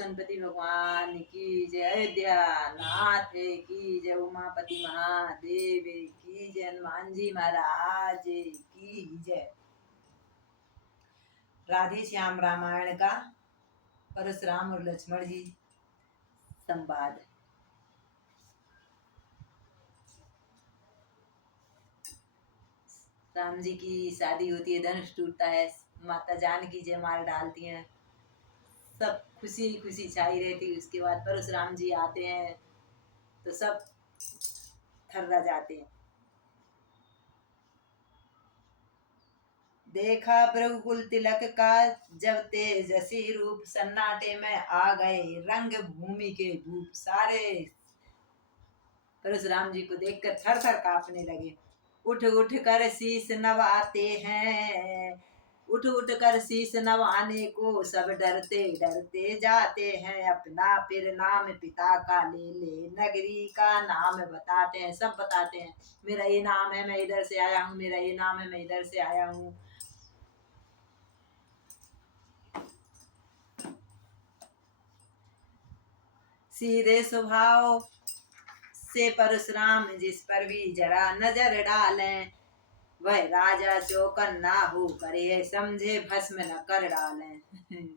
गणपति भगवान की जय, अयोध्या नाथ की जय, उमापति महादेव की जय, हनुमान जी महाराज की जय। राधे श्याम रामायण का परशुराम और लक्ष्मण जी संवाद। राम जी की शादी होती है, धनुष टूटता है, माता जानकी जयमाल डालती हैं, सब खुशी खुशी छाई रहती। उसके बाद परशुराम जी आते हैं तो सब थर्रा जाते हैं। देखा रघुकुल तिलक का जब तेजसी रूप, सन्नाटे में आ गए रंग भूमि के धूप। सारे परशुराम जी को देखकर थर थर कांपने लगे। उठ उठ कर शीश नवाते हैं, उठ उठ कर शीश नवाने को सब डरते डरते जाते हैं। अपना फिर नाम पिता का ले ले, नगरी का नाम बताते हैं, सब बताते हैं। मेरा ये नाम है, मैं इधर से आया हूँ, मेरा ये नाम है, मैं इधर से आया हूँ। सीधे स्वभाव से परशुराम जिस पर भी जरा नजर डालें, वह राजा चौकन ना हो करे, समझे भस्म न कर डालें।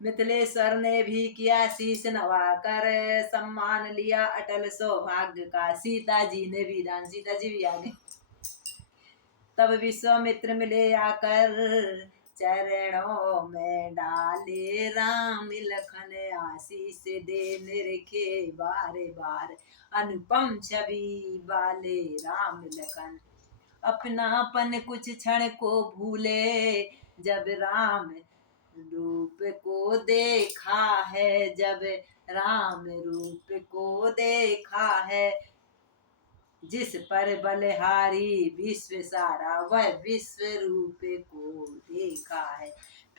मिथिलेश्वर ने भी किया शीश नवाकर, सम्मान लिया अटल सौभाग्य का। सीता जी ने भी दान, सीता जी भी आ गए। तब विश्वामित्र मिले आकर, चरणों में डाले राम लखन आशीष दे निरखे बारे बार। अनुपम छवि वाले राम लखन, अपनापन कुछ क्षण को भूले, जब राम रूप को देखा है, जब राम रूप को देखा है। जिस पर बलहारी विश्व सारा, वह विश्व रूप को देखा है।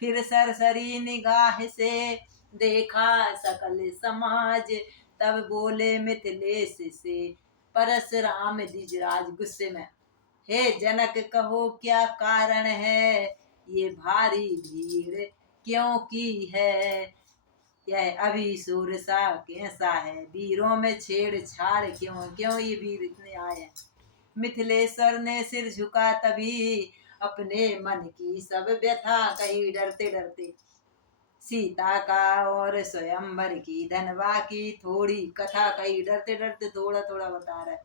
फिर सरसरी निगाह से देखा सकल समाज, तब बोले मिथिलेश से परशुराम द्विजराज गुस्से में, हे जनक कहो क्या कारण है, ये भारी भीड़ क्यों की है। यह अभी शोर सा कैसा है, वीरों में छेड़छाड़ क्यों, क्यों ये वीर इतने आए हैं। मिथिलेश्वर ने सिर झुका तभी, अपने मन की सब व्यथा कही डरते डरते। सीता का और स्वयंवर की, धनवा की थोड़ी कथा कही, डरते डरते थोड़ा थोड़ा बता रहा है।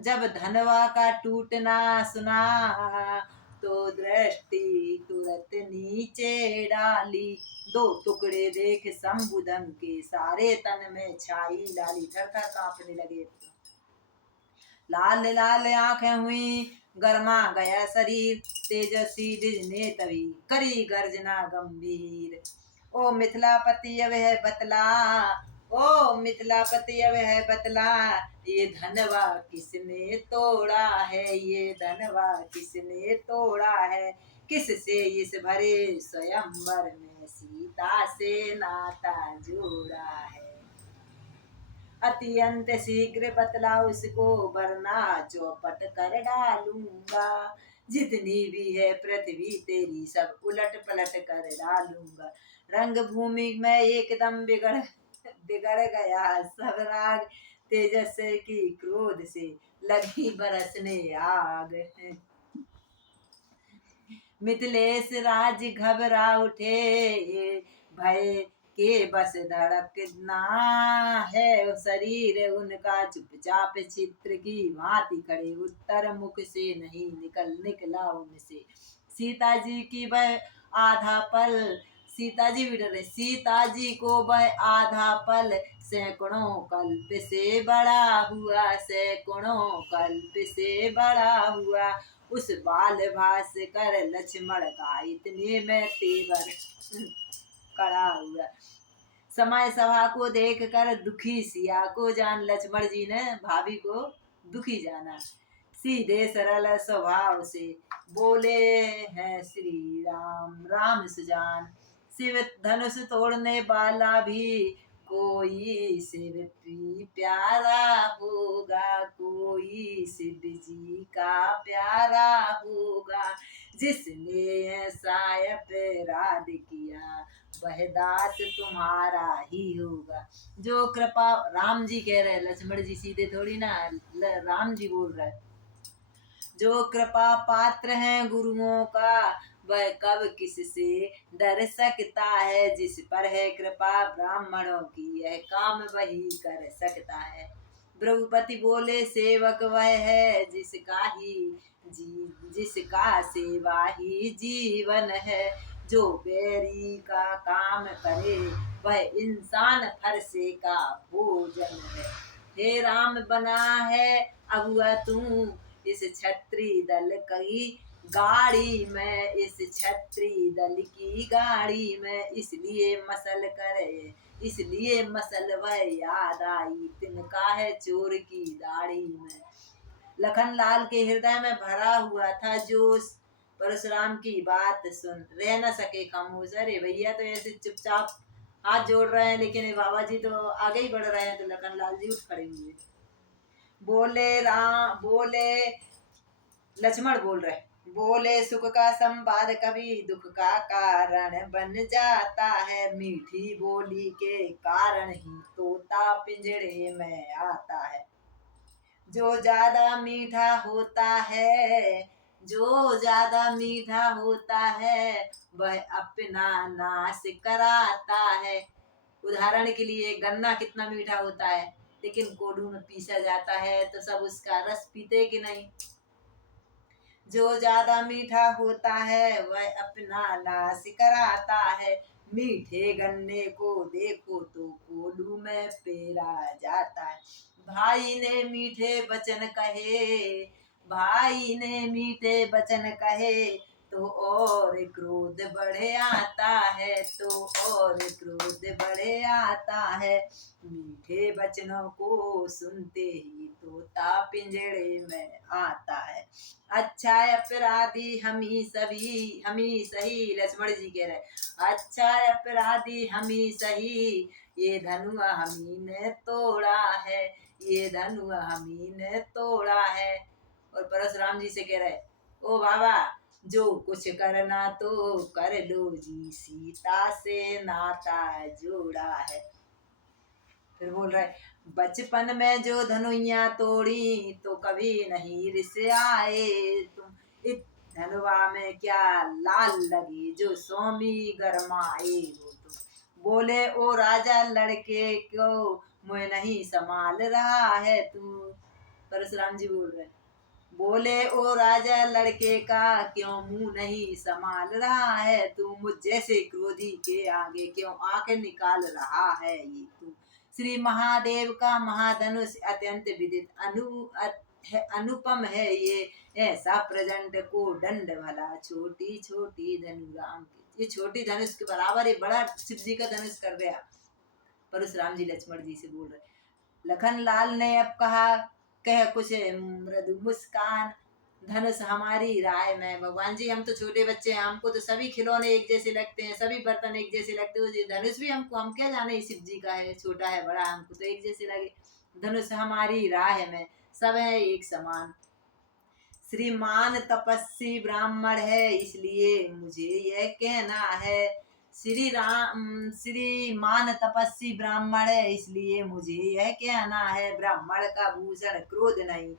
जब धनवा का टूटना सुना, तो दृष्टि तुरंत नीचे डाली। दो टुकड़े देख शंभुधन के, सारे तन में छाई लाली। थर थर कांपने लगे, लाल लाल आंखें हुई, गरमा गया शरीर। तेजस्वी द्विज ने तभी करी गर्जना गंभीर, ओ मिथिलापति अब है बतला, ओ मिथिलापति अब है बतला। ये धनवा किसने तोड़ा है, ये धनवा किसने तोड़ा है। किससे इस भरे स्वयंवर में सीता से नाता जोड़ा है। अत्यंत शीघ्र बतला उसको, वरना चौपट कर डालूंगा। जितनी भी है पृथ्वी तेरी, सब उलट पलट कर डालूंगा। रंग भूमि में एकदम बिगड़ गया सब राग, तेजस की क्रोध से लगी बरसने आग। मिथिलेश राज घबरा उठे, भय के बस धड़कना है शरीर उनका। चुपचाप चित्र की भांति खड़े, उत्तर मुख से नहीं निकला उनसे। सीता जी की वह आधा पल, सीता जी भी डरे। सीता जी को वह आधा पल, सैकड़ों कल्प से बड़ा हुआ, सैकड़ों कल्प से बड़ा हुआ। उस बाल भास कर लक्ष्मण का, इतने में तेवर खड़ा हुआ। समय सभा को देख कर दुखी सिया को जान, लक्ष्मण जी ने भाभी को दुखी जाना। सीधे सरल स्वभाव से बोले हैं श्री राम, राम सुजान। शिव धनुष तोड़ने वाला भी कोई शिव प्यारा होगा, कोई शिव जी का प्यारा होगा। जिसने ऐसा अपराध किया, वह दास तुम्हारा ही होगा। जो कृपा, राम जी कह रहे हैं, लक्ष्मण जी सीधे थोड़ी ना, राम जी बोल रहे हैं। जो कृपा पात्र हैं गुरुओं का, वह कब किससे डर सकता है। जिस पर है कृपा ब्राह्मणों की, यह काम वही कर सकता है। भ्रघुपति बोले सेवक वह है जिसका सेवा ही जीवन है। जो बैरी का काम करे, वह इंसान फरसे का भोजन है। हे राम बना है अगुआ तू, इस क्षत्रिय दल की गाड़ी में, इस क्षत्रिय दल की गाड़ी में। इसलिए मसल वह याद आई, तिनका है चोर की दाढ़ी में। लखन लाल के हृदय में भरा हुआ था जोश, परशुराम की बात सुन रह न सके खामोश। अरे भैया तो ऐसे चुपचाप हाथ जोड़ रहे हैं, लेकिन ये बाबा जी तो आगे ही बढ़ रहे हैं। तो लखन लाल जी उठ खड़े हुए, बोले लक्ष्मण बोल रहे, बोले सुख का संवाद कभी दुख का कारण बन जाता है। मीठी बोली के कारण ही तोता पिंजरे में आता है। जो ज्यादा मीठा होता है वह अपना नाश कराता है। उदाहरण के लिए गन्ना कितना मीठा होता है, लेकिन कोडू में पीसा जाता है तो सब उसका रस पीते कि नहीं। जो ज्यादा मीठा होता है वह अपना नाश कराता है। मीठे गन्ने को देखो तो कोल्हू में पेरा जाता है। भाई ने मीठे वचन कहे तो और क्रोध बढ़े आता है। मीठे वचनों को सुनते ही तोता पिंजड़े में आता है। अच्छा अपराधी हम ही सही, लक्ष्मण जी कह रहे, अच्छा अपराधी हम ही सही, ये धनुआ हमी ने तोड़ा है। और परशुराम जी से कह रहे, ओ बाबा जो कुछ करना तो कर लो जी, सीता से नाता जोड़ा है। फिर बोल रहे, बचपन में जो धनुइया तोड़ी तो कभी नहीं रिस आए तुम। इत धनुआ में क्या लाल लगी जो स्वामी गरमाए हो तुम। बोले ओ राजा लड़के को मुझे नहीं संभाल रहा है तू। परशुराम जी बोल रहे, बोले ओ राजा लड़के का क्यों मुंह नहीं संभाल रहा है तू। मुझ जैसे क्रोधी के आगे क्यों आंखें निकाल रहा है ये तू। श्री महादेव का महाधनुष अत्यंत विदित अनुपम है ये, ऐसा प्रचंड को दंड भला छोटी छोटी धनु राम की। ये छोटी धनुष के बराबर ये बड़ा शिव जी का धनुष कर दिया। परशुराम जी लक्ष्मण जी से बोल रहे। लखन लाल ने अब कह कुछ मृदु मुस्कान, धनुष हमारी राय में। भगवान जी हम तो छोटे बच्चे हैं, हमको तो सभी खिलौने एक जैसे लगते हैं, सभी बर्तन एक जैसे लगते हैं। धनुष भी हम क्या जाने शिव जी का है, छोटा है बड़ा, हमको तो एक जैसे लगे। धनुष हमारी राय में सब है एक समान। श्रीमान तपस्वी ब्राह्मण है इसलिए मुझे यह कहना है। श्रीमान तपस्वी ब्राह्मण है इसलिए मुझे यह कहना है। ब्राह्मण का भूषण क्रोध नहीं,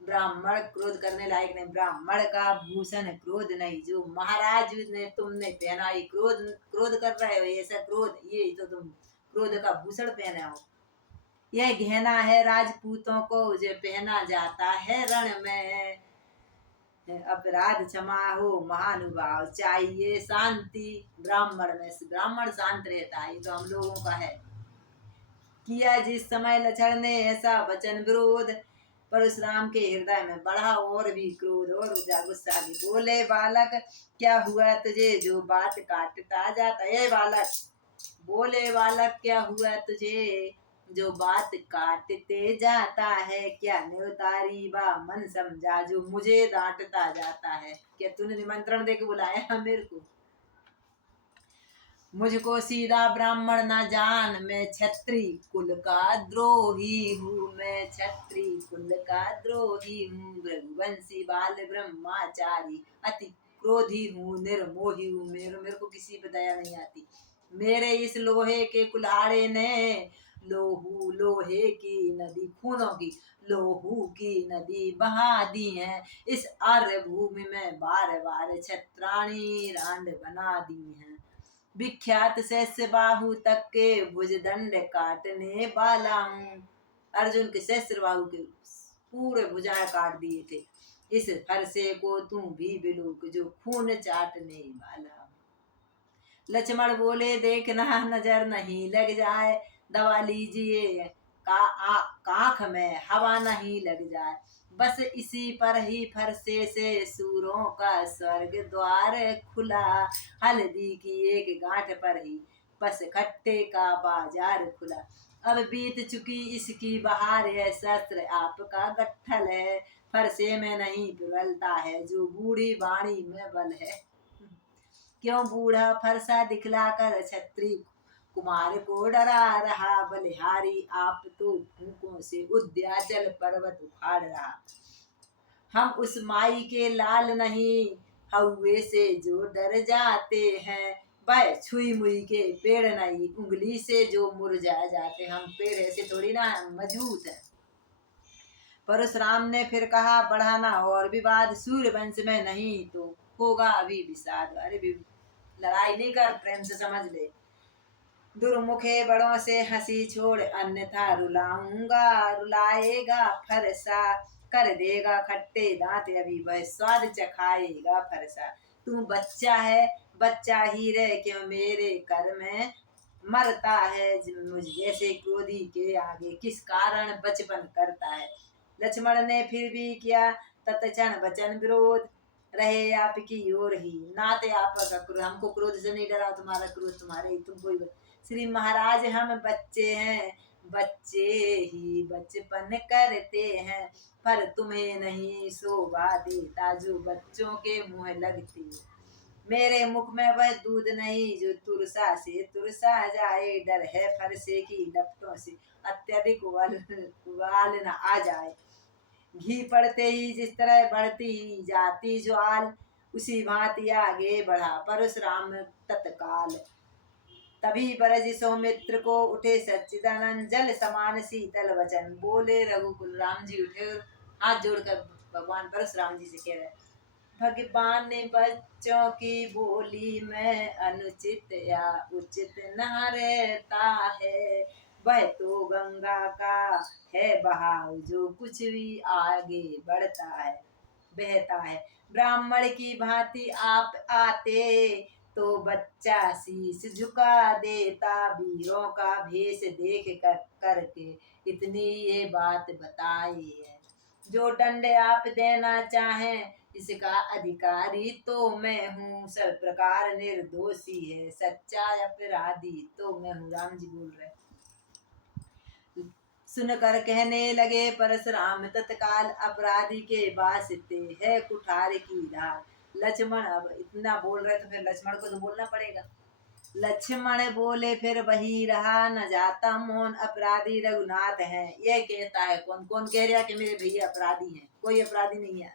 ब्राह्मण क्रोध करने लायक नहीं, ब्राह्मण का भूषण क्रोध नहीं। जो महाराज ने तुमने पहना, ये क्रोध कर रहे हो, ऐसा क्रोध, ये तो तुम क्रोध का भूषण पहने हो। यह गहना है राजपूतों को जो पहना जाता है रण में। अपराध क्षमा हो महानुभाव, चाहिए शांति ब्राह्मण शांत रहता है, ये तो हम लोगों का है। किया जिस समय लक्ष्मण ने ऐसा वचन विरोध, परशुराम के हृदय में बढ़ा और भी क्रोध और गुस्सा भी। बोले बालक क्या हुआ तुझे जो बात काटता जाता है। बोले बालक क्या हुआ तुझे जो बात काटते जाता है। क्या न्योतारी बा मन समझा जो मुझे डांटता जाता है। क्या तूने निमंत्रण देके बुलाया मेरे को। मुझको सीधा ब्राह्मण ना जान, मैं क्षत्रिय कुल का द्रोही हूँ, मैं क्षत्रिय कुल का द्रोही हूँ। रघुवंशी बाल ब्रह्मचारी अति क्रोधी हूँ निर्मोही हूँ, मेरे को किसी पे दया नहीं आती। मेरे इस लोहे के कुल्हाड़े ने लोहे की नदी, खूनों की लोहू की नदी बहा दी है। इस आर्य भूमि में बार बार छत्राणी रांड बना दी है। विख्यात शैस्य बाहु तक के भुजदंड काटने वाला हूँ। अर्जुन के शस्त्र बाहु के पूरे भुजाएं काट दिए थे। इस फरसे को तू भी बिलूक जो खून चाटने वाला। लक्ष्मण बोले देखना नजर नहीं लग जाए, दवा लीजिए काख में हवा नहीं लग जाए। बस इसी पर ही फरसे से सूरों का स्वर्ग द्वार खुला। हल्दी की एक गांठ पर ही बस खट्टे का बाजार खुला। अब बीत चुकी इसकी बहार है, शस्त्र आपका गट्ठल है। फरसे में नहीं पिघलता है जो बूढ़ी बाणी में बल है। क्यों बूढ़ा फरसा दिखलाकर छत्री कुमार को डरा रहा। बलिहारी आप तो फूकों से उद्याचल पर्वत उखाड़ रहा। हम उस माई के लाल नहीं हौवे से जो डर जाते हैं। वह छुई मुई के पेड़ नहीं उंगली से जो मुरझा जाते। हम पेड़ ऐसे थोड़ी ना मजबूत है। परशुराम ने फिर कहा बढ़ाना और विवाद, सूर्यवंश में नहीं तो होगा अभी विषाद। अरे लड़ाई नहीं कर, प्रेम से समझ ले। दुर्मुखे बड़ों से हंसी छोड़ अन्यथा रुलाऊंगा। रुलाएगा फरसा कर देगा खट्टे दांत, अभी वह स्वाद चखाएगा फरसा। तू बच्चा है बच्चा ही रह क्यों मेरे कर में मरता है। मुझ जैसे क्रोधी के आगे किस कारण बचपन करता है। लक्ष्मण ने फिर भी किया तत्क्षण वचन विरोध, रहे आपकी ओर ही नाते आपका क्रोध। हमको क्रोध से नहीं डरा, तुम्हारा क्रोध तुम्हारे ही, तुम कोई। श्री महाराज हम बच्चे हैं, बच्चे ही बचपन करते हैं। पर तुम्हें नहीं शोभा देता जो बच्चों के मुंह लगती। मेरे मुख में वह दूध नहीं जो तुरसा से तुरसा जाए। डर है फरसे की लपटों से अत्यधिक वाल न आ जाए। घी पड़ते ही जिस तरह बढ़ती जाती ज्वाल, उसी भांति आगे बढ़ा परशुराम तत्काल। तभी बरज सौमित्र को उठे सच्चिदानंद, जल समान शीतल वचन बोले रघुकुल। राम जी उठे और हाथ जोड़कर भगवान परशुराम जी से कह रहे, भगवान ने बच्चों की बोली में अनुचित या उचित न रहता है। वह तो गंगा का है बहाव जो कुछ भी आगे बढ़ता है बहता है। ब्राह्मण की भांति आप आते तो बच्चा शीश झुका देता। वीरों का भेष देख करके इतनी ये बात बताई है। जो दंड आप देना चाहें इसका अधिकारी तो मैं हूँ। सब प्रकार निर्दोषी है सच्चा अपराधी तो मैं हूँ। राम जी बोल रहे। सुनकर कहने लगे परशुराम तत्काल, अपराधी के वास्ते है कुठार की धार। लक्ष्मण अब इतना बोल रहे तो फिर लक्ष्मण को तो बोलना पड़ेगा। लक्ष्मण बोले फिर वही रहा न जाता मौन, अपराधी रघुनाथ है। यह कहता है कौन कौन कह रहा कि मेरे भैया अपराधी हैं? कोई अपराधी नहीं है।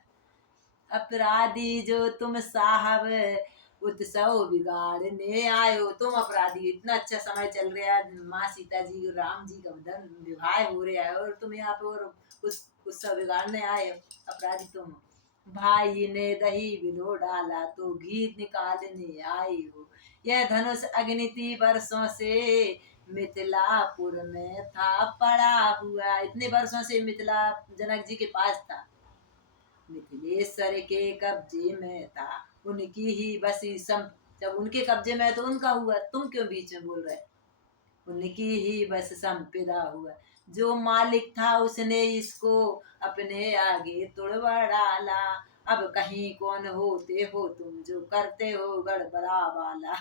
अपराधी जो तुम साहब उत्सव बिगाड़ने आए हो, तुम अपराधी। इतना अच्छा समय चल रहा है, माँ सीता जी और राम जी का विवाह हो रहा है और तुम यहाँ पर उस उत्सव बिगाड़ने आए हो। अपराधी तुम। भाई ने दही बिलो डाला तो घी निकालने आए हो। यह धनुष अग्निति वर्षों से मिथिलापुर में था पड़ा हुआ। इतने वर्षों से मिथिला जनक जी के पास था, मिथिलेश्वर के कब्जे में था। उनकी ही बसी जब उनके कब्जे में है तो उनका हुआ, तुम क्यों बीच में बोल रहे? उनकी ही बस संपदा हुआ। जो मालिक था उसने इसको अपने आगे तोड़वा डाला। अब कहीं कौन होते हो तुम जो करते हो गड़बड़ा वाला।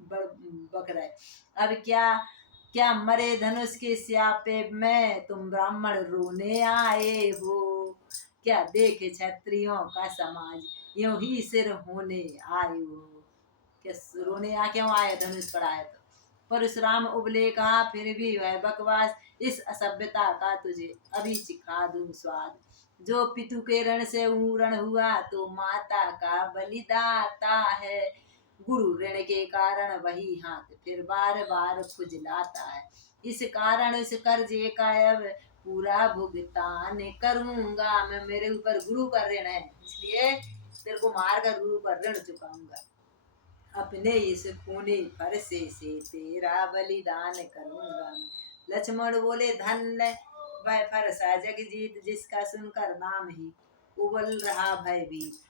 बक रहे। अब क्या मरे धनुष के स्यापे में तुम ब्राह्मण रोने आए हो। क्या देखे क्षत्रियों का समाज यूं ही सिर होने आए हो। क्या रोने आ क्यों आए धनुष पर आए तो। परशुराम उबले कहा फिर भी वह बकवास, इस असभ्यता का तुझे अभी चिखा दूं स्वाद। जो पितु के ऋण से ऊरण हुआ तो माता का बलिदाता है। गुरु ऋण के कारण वही हाथ फिर बार बार खुजलाता है। इस कारण इस कर्जे का अब पूरा भुगतान करूंगा मैं। मेरे ऊपर गुरु का ऋण है, इसलिए तेरे को मार कर गुरु का ऋण चुकाऊंगा। अपने इस खूनी फरसे से तेरा बलिदान करूंगा। लक्ष्मण बोले धन्य वह फरसा जगजीत, जिसका सुनकर नाम ही उबल रहा भयभीत।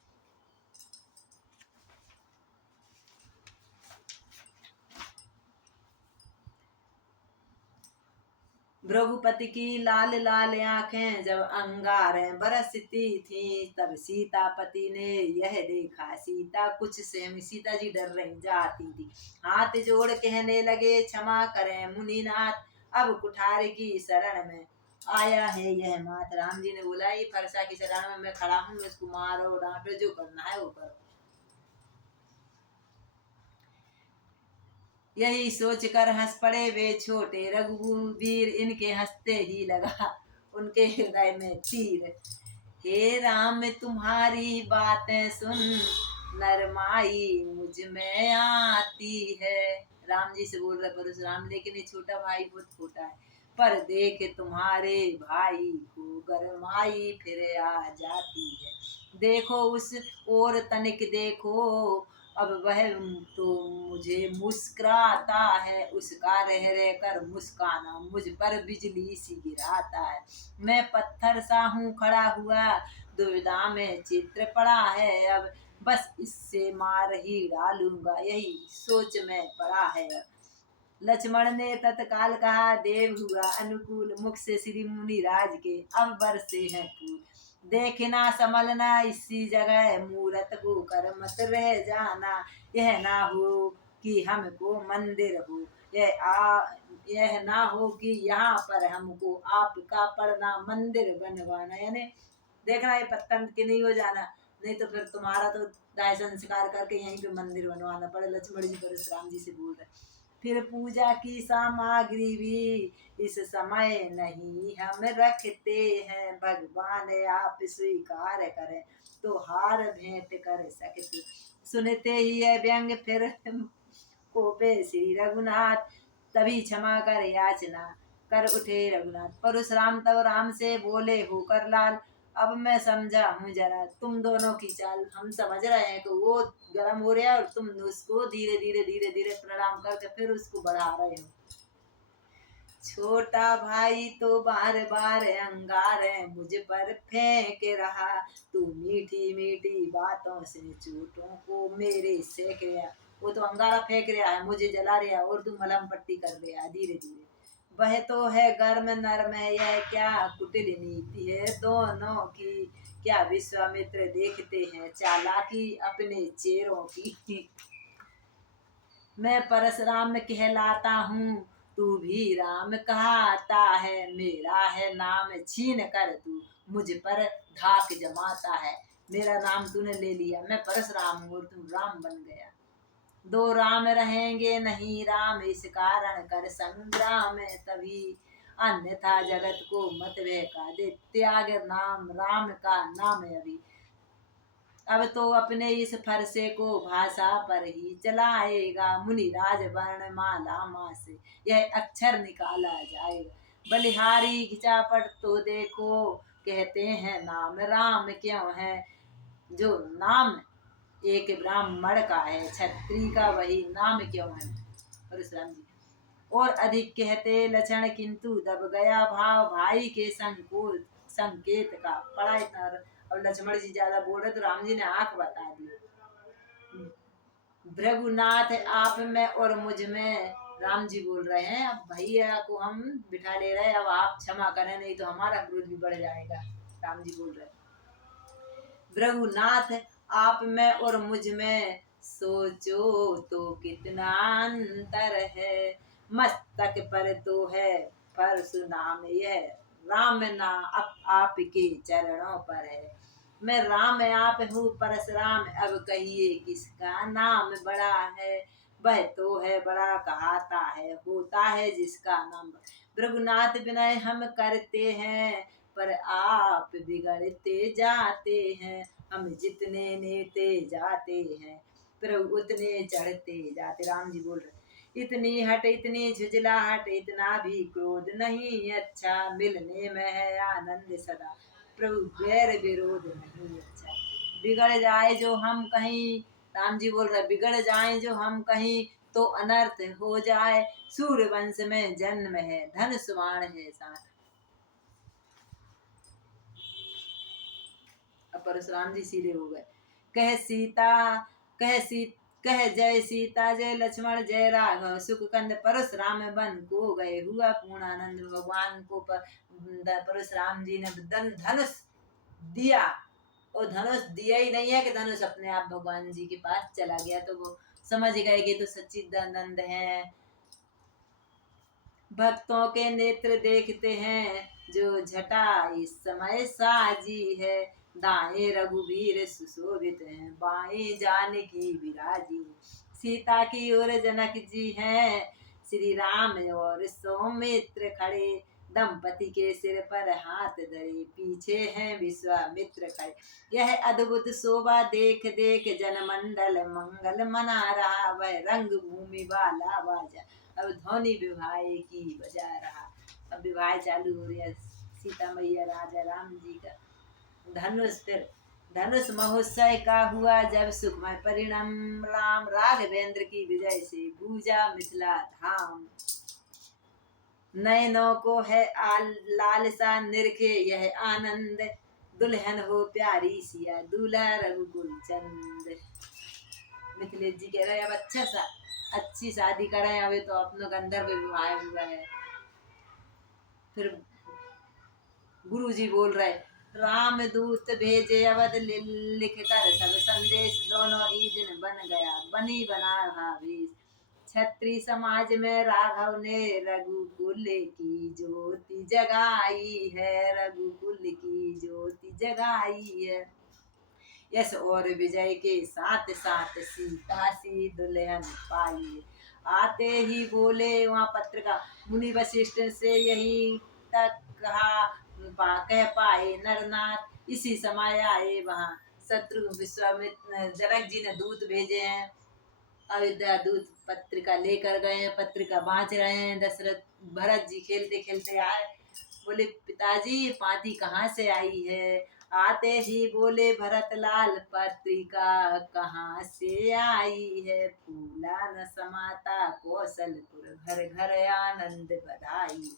भृगुपति की लाल लाल आंखें जब अंगारें बरसती थी, तब सीतापति ने यह देखा सीता कुछ सहमी। सीता जी डर रही जाती थी। हाथ जोड़ कहने लगे क्षमा करें मुनिनाथ, अब कुठार की शरण में आया है यह मात। राम जी ने बोला ये फरसा की शरण में मैं खड़ा हूँ, इसको मारो डांटो जो करना है वो करो। यही सोच कर हंस पड़े वे छोटे रघुवीर, इनके हंसते ही लगा उनके हृदय में तीर। हे राम तुम्हारी बातें सुन नरमाई मुझ में आती है। राम जी से बोल रहे परशुराम, लेकिन ये छोटा भाई बहुत छोटा है, पर देख तुम्हारे भाई को गरमाई फिर आ जाती है। देखो उस और तनिक देखो, अब वह तो मुझे मुस्कुराता है, उसका रह रह कर मुस्काना मुझ पर बिजली सी गिराता है। मैं पत्थर सा हूँ खड़ा हुआ, दुविधा में चित्र पड़ा है, अब बस इससे मार ही डालूंगा, यही सोच में पड़ा है। लक्ष्मण ने तत्काल कहा देव हुआ अनुकूल, मुख से श्री मुनि राज के अब बरसे हैं फूल। देखना समलना इसी जगह मूरत हो कर मत रह जाना, यह ना हो कि हमको मंदिर हो, यह ना हो कि यहाँ पर हमको आपका पड़ना मंदिर बनवाना। यानी देखना ये पत्थर के नहीं हो जाना, नहीं तो फिर तुम्हारा तो दाह संस्कार करके यहीं पे मंदिर बनवाना पड़े। लक्ष्मण जी परशुराम जी से बोल रहे। फिर पूजा की सामग्री भी इस समय नहीं हम रखते हैं, भगवान आप स्वीकार करें तो हार भेंट कर सकते। सुनते ही है व्यंग फिर कोपे श्री रघुनाथ, तभी क्षमा कर याचना कर उठे रघुनाथ। परशुराम तब राम से बोले होकर लाल, अब मैं समझा हूँ जरा तुम दोनों की चाल। हम समझ रहे हैं कि वो गर्म हो रहा है और तुम उसको धीरे धीरे प्रणाम करके फिर उसको बढ़ा रहे हो। छोटा भाई तो बार बार अंगारे मुझ पर फेंक रहा, तू मीठी मीठी बातों से चोटों को मेरे सेक रहा। वो तो अंगारा फेंक रहा है, मुझे जला रहा है और तू मलहम पट्टी कर रहा है धीरे धीरे। वह तो है गर्म नरम है, यह क्या कुटिल नीति है दोनों की, क्या विश्वामित्र देखते हैं चालाकी अपने चेहरों की। मैं परशुराम कहलाता हूँ, तू भी राम कहता है, मेरा है नाम छीन कर तू मुझ पर धाक जमाता है। मेरा नाम तूने ले लिया, मैं परशुराम हूँ और तू राम बन गया। दो राम रहेंगे नहीं राम, इस कारण कर संग्राम तभी, अन्यथा जगत को मत बहका दे, त्याग नाम राम का नाम अभी। अब तो अपने इस फरसे को भाषा पर ही चलाएगा, मुनिराज वर्णमाला माँ से यह अक्षर निकाला जाएगा। बलिहारी खिंचापट तो देखो, कहते हैं नाम राम क्यों है, जो नाम एक ब्राह्मण का है क्षत्रिय का वही नाम क्यों है। परशुराम जी और अधिक कहते लक्षण, किंतु दब गया भाव भाई के संकेत का पड़ा इतना। और लक्ष्मण जी ज्यादा बोल रहे तो राम जी ने आंख बता दी। भृगुनाथ आप में और मुझ में, राम जी बोल रहे हैं अब भैया को हम बिठा ले रहे हैं, अब आप क्षमा करें नहीं तो हमारा क्रोध भी बढ़ जाएगा। राम जी बोल रहे भृगुनाथ आप में और मुझ में, सोचो तो कितना अंतर है, मस्तक पर तो है परशुनाम यह राम ना आपके चरणों पर है। मैं राम आप हूँ परशुराम, अब कहिए किसका नाम बड़ा है, वह तो है बड़ा कहाता है होता है जिसका नाम। भृगुनाथ विनय हम करते हैं, पर आप बिगड़ते जाते हैं। हम जितने नेते जाते हैं प्रभु उतने चढ़ते जाते। राम जी बोल रहे, इतनी हट इतनी झुझलाहट इतना भी क्रोध नहीं अच्छा, मिलने में है आनंद सदा प्रभु वैर विरोध नहीं अच्छा। बिगड़ जाए जो हम कहीं, राम जी बोल रहे, बिगड़ जाए जो हम कहीं तो अनर्थ हो जाए, सूर्य वंश में जन्म है धनुष बाण है साथ। अब परशुराम जी सीधे हो गए। कह सीता कह सी कह जय सीता जय लक्ष्मण जय राघव, सुख कंद परशुराम बन को गए, हुआ पूर्ण आनंद। भगवान को परशुराम जी ने धनुष दिया, और धनुष दिया ही नहीं है कि धनुष अपने आप भगवान जी के पास चला गया, तो वो समझ गए कि तो सच्चिदानंद है। भक्तों के नेत्र देखते हैं जो झटा इस समय साजी है, दाएं रघुवीर सुशोभित हैं बाएं जानकी विराजी। सीता की ओर जनक जी हैं, श्री राम और सौमित्र खड़े, दंपति के सिर पर हाथ धरे, पीछे हैं विश्वामित्र खड़े। यह अद्भुत शोभा देख देख जनमंडल मंगल मना रहा, वह रंग भूमि वाला बाजा अब ध्वनि विवाह की बजा रहा। अब विवाह चालू हो रहा है सीता मैया राजा राम जी का। धनुष फिर धनुष महोत्सव का हुआ जब सुखमय परिणाम, राम राघवेंद्र की विजय से गूंजा मिथिला धाम। नयनों को है लालसा निरखे यह आनंद, दुल्हन हो प्यारी सिया दूल्हा रघुकुल चंद। मिथिलेश जी कह रहे हैं अब अच्छा सा अच्छी शादी करें, अभी तो अपना गंधर्व विवाह हुआ है। फिर गुरु जी बोल रहे, राम दूत भेजे अवध लिख कर सब संदेश, दोनों ही दिन बन गया बनी बना भावेश। क्षत्रिय समाज में राघव ने रघुकुल की ज्योति जगाई है, रघुकुल की ज्योति जगाई है। यश और विजय के साथ साथ सीता सी दुल्हन पाई। आते ही बोले वहाँ पत्रिका, मुनि वशिष्ठ से यही तक कहा कह पाए नरनाथ, इसी समय आए वहाँ शत्रु विश्वामित्र। जनक जी ने दूत भेजे हैं, अयोध्या दूत पत्रिका लेकर गए हैं, पत्रिका बाँच रहे हैं। दशरथ भरत जी खेलते खेलते आए, बोले पिताजी पाती कहाँ से आई है? आते ही बोले भरत लाल पत्रिका कहाँ से आई है, फूला न समाता कौशलपुर घर घर आनंद बधाई।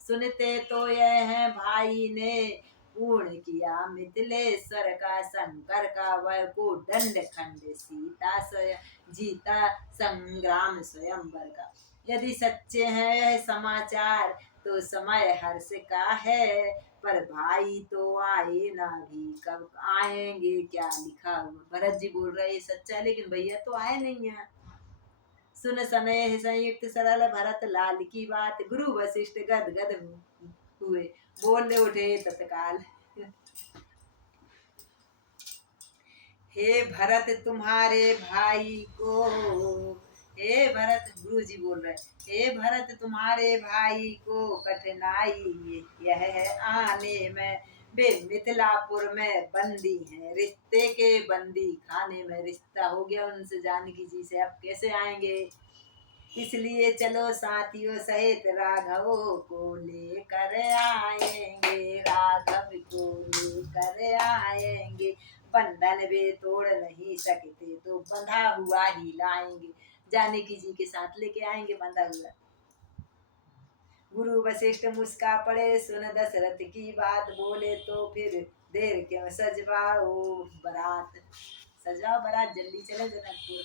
सुनते तो यह है भाई ने पूर्ण किया मिथिलेश्वर का, शंकर का वह को दंड खंड, सीता स्वयं जीता संग्राम स्वयंवर का। यदि सच्चे हैं यह समाचार तो समय हर्ष का है, पर भाई तो आए ना भी, कब आएंगे क्या लिखा हुआ। भरत जी बोल रहे सच्चा है, लेकिन भैया तो आए नहीं है। सुन समय संयुक्त सरल भरत लाल की बात, गुरु वशिष्ठ गद गद हुए बोल उठे तत्काल। हे भरत तुम्हारे भाई को, हे भरत, गुरु जी बोल रहे, हे भरत तुम्हारे भाई को कठिनाई यह है आने में, वे मिथिलापुर में बंदी हैं, रिश्ते के बंदी खाने में। रिश्ता हो गया उनसे जानकी जी से, अब कैसे आएंगे? इसलिए चलो साथियों सहित राघव को लेकर आएंगे, राघव को लेकर आएंगे। बंधन वे तोड़ नहीं सकते तो बंधा हुआ ही लाएंगे, जानकी जी के साथ लेके आएंगे बंधा हुआ। गुरु वशिष्ठ मुस्का पड़े सुन दशरथ की बात, बोले तो फिर देर क्यों सजवाओ बारात। सजाओ बारात, जल्दी चले जनकपुर।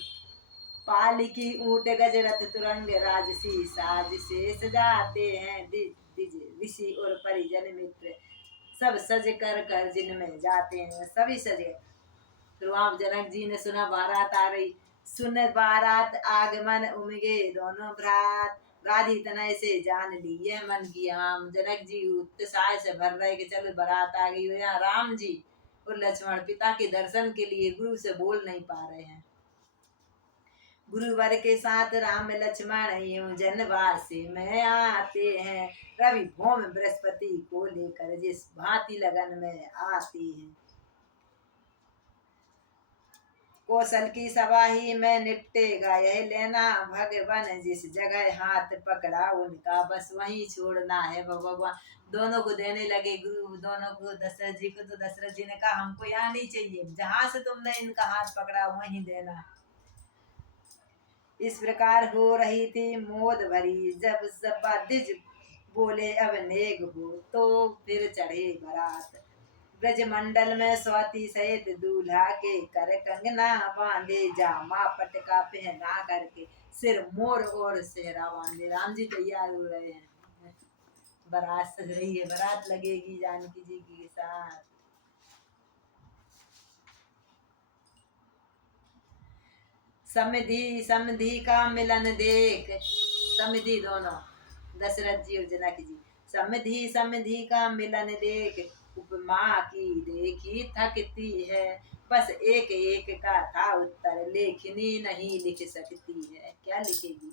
पालिकी ऊंट गजरथ तुरंग राजसी साज से सजाते हैं, ऋषि और परिजन मित्र सब सज कर जिनमें जाते हैं, सभी सजे। फिर वहां जनक जी ने सुना बारात आ रही, सुन बारात आगमन उमगे दोनों भ्रात, गाधी तनय से जान ली यह मन की। हम जनक जी उत्साह से भर रहे कि चलो बारात आ गई। यहाँ राम जी और लक्ष्मण पिता के दर्शन के लिए गुरु से बोल नहीं पा रहे हैं। गुरुवर के साथ राम लक्ष्मण यूं जनवासी में आते हैं। रवि भौम बृहस्पति को लेकर जिस भांति लगन में आती हैं। कौशल की सभा ही में निपटेगा यह लेना भगवान, जिस जगह हाथ पकड़ा उनका बस वहीं छोड़ना है भगवान। दोनों को देने लगे गुरु, दोनों को दशरथ जी को। तो दशरथ जी ने कहा हमको यहाँ नहीं चाहिए, जहां से तुमने इनका हाथ पकड़ा वहीं देना। इस प्रकार हो रही थी मोद भरी जब सबादिज बोले अब नेग हो, तो फिर चढ़े बारात। ब्रजमंडल में स्वाति सहित दूल्हा के कर कंगना बांधे, जामा पटका पहना करके सिर मोर और सेहरा बांधे। राम जी तैयार हो रहे हैं, बारात सज रही है, बारात लगेगी जानकी जी के साथ। समधि समधि का मिलन देख, समधि दोनों दशरथ जी और जनक जी। समधि समधि का मिलन देख, उपमा की देखी थकती है। बस एक एक का था उत्तर, लेखनी नहीं लिख सकती है। क्या लिखेगी?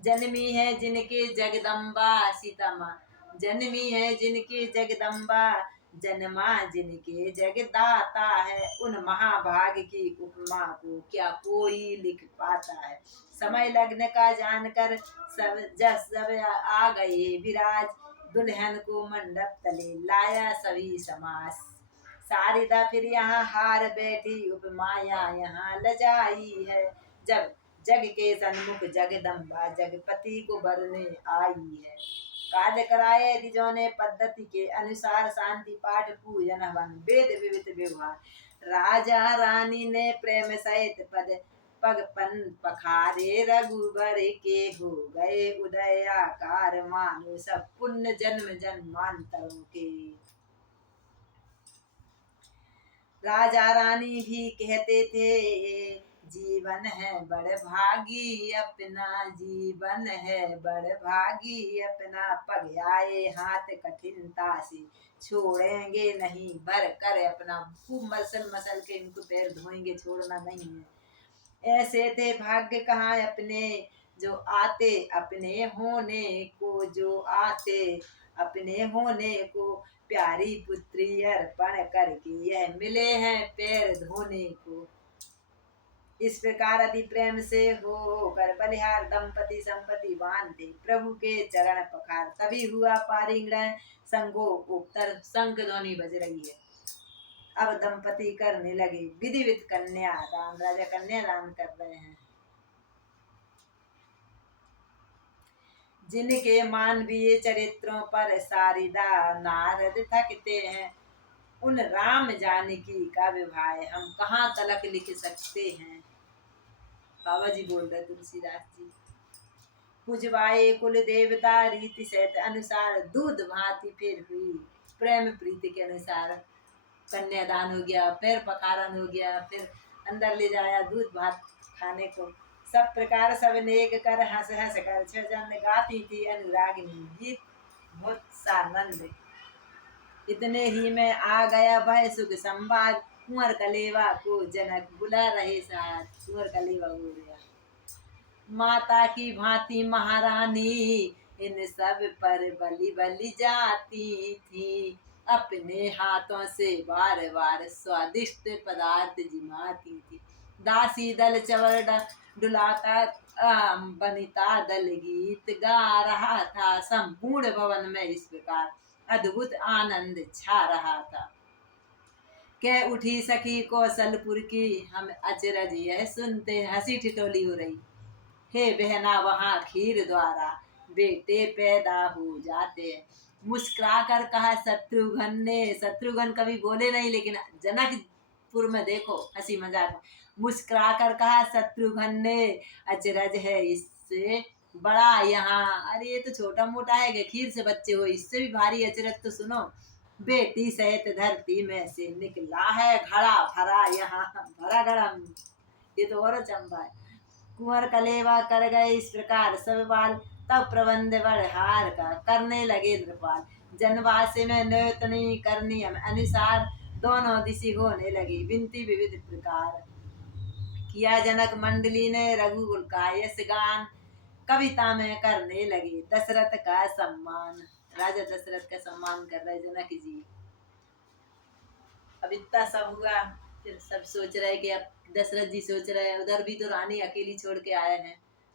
जन्मी है जिनके जगदम्बा सीता माँ, जन्मी है जिनके जगदम्बा, जन्मा जिनके जगदाता है। उन महाभाग की उपमा को क्या कोई लिख पाता है। समय लगने का जानकर सब आ गए विराज, दुल्हन को मंडप तले लाया सभी समास। सारिदा फिर यहाँ हार बैठी, उपमाया यहाँ लजाई है। जब जग के सन्मुख जगदम्बा जगपति को बरने आई है। कार्य कराए रिजो ने पद्धति के अनुसार, शांति पाठ पूजन हवन वेद विविध व्यवहार। राजा रानी ने प्रेम सहित पद पगपन पखारे, रघुबर के हो गए उदय आकार मानो सब पुण्य जन्म जन्मांतरों के। राजा रानी भी कहते थे जीवन है बड़ भागी अपना, जीवन है बड़ भागी अपना। पग आए हाथ कठिनता से छोड़ेंगे नहीं, भर कर अपना। खूब मसल मसल के इनको पैर धोएंगे, छोड़ना नहीं है। ऐसे थे भाग्य कहाँ अपने, जो आते अपने होने को, जो आते अपने होने को। प्यारी पुत्री अर्पण करके यह मिले हैं पैर धोने को। इस प्रकार अति प्रेम से हो कर बलिहार दंपति संपत्ति बांधे, प्रभु के चरण पखार। तभी हुआ पारिंगण संगो उत्तर, शंख ध्वनि बज रही है। अब दंपति करने लगे विधिवित कन्या दान, राजा कन्या दान कर रहे हैं। जिनके मानवीय चरित्रों पर सारिदा नारद थकते हैं, उन राम जानकी का विवाह हम कहाँ तलक लिख सकते हैं। बाबा जी बोल रहे तुलसीदास जी। पुजवाए कुल देवता रीति सहित अनुसार, दूध भांति फिर हुई प्रेम प्रीति के अनुसार। कन्यादान हो गया, पैर पखारन हो गया, फिर अंदर ले जाया दूध भात खाने को। सब प्रकार सब नेक कर हंस हंस कर छजन गाती थी अनुरागिनी गीत बहुत सानंद। इतने ही में आ गया भय सुख संवाद, कुंवर कलेवा को जनक बुला रहे साथ। कुंवर कलेवा हो गया माता की भांति महारानी, इन सब पर बलि बलि जाती थी। अपने हाथों से बार बार स्वादिष्ट पदार्थ जिमाती थी। दासी दल चवर डुलाता, बनिता दल गीत गा रहा था। संपूर्ण भवन में इस प्रकार अद्भुत आनंद छा रहा था। कह उठी सखी कौशलपुर की, हम अचरज यह सुनते, हंसी ठिठोली हो रही। हे बहना वहाँ खीर द्वारा बेटे पैदा हो जाते। मुस्कुरा कर कहा शत्रुघ्न ने, शत्रुघ्न कभी बोले नहीं लेकिन जनकपुर में देखो हंसी मजाक। मुस्कुरा कर कहा शत्रुघ्न ने, अचरज है इससे बड़ा यहाँ। अरे ये तो छोटा मोटा है कि खीर से बच्चे हो, इससे भी भारी अचरज तो सुनो। बेटी सहित धरती में से निकला है घड़ा भरा, यहाँ भरा घड़ा, ये तो और चंबा है। कुंवर कलेवा कर गए इस प्रकार सब बाल, तब प्रबंध बढ़हार का करने लगे नृपाल। जनवासी में नौतनी करनी अनुसार, दोनों दिशि होने लगी विनती विविध प्रकार। किया जनक मंडली ने रघुकुल का यश गान, कविता में करने लगे दशरथ का सम्मान। राजा दशरथ का सम्मान कर रहे जनक जी। अब इतना सब हुआ, फिर सब सोच रहे कि अब दशरथ जी सोच रहे हैं उधर भी तो रानी अकेली छोड़ के आए हैं,